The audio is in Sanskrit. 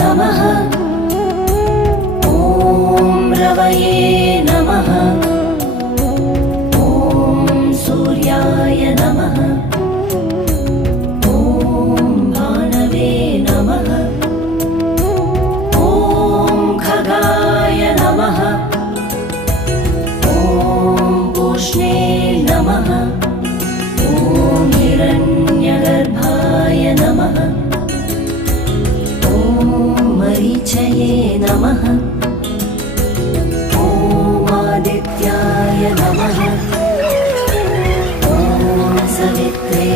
नमः। ॐ रवये नमः। ॐ सूर्याय नमः। ॐ भानवे नमः। ॐ खगाय नमः। ॐ पूष्णे नमः। ॐ हिरण्यगर्भाय नमः। ॐ मरीचये नमः। ॐ आदित्याय नमः। ॐ सवित्रे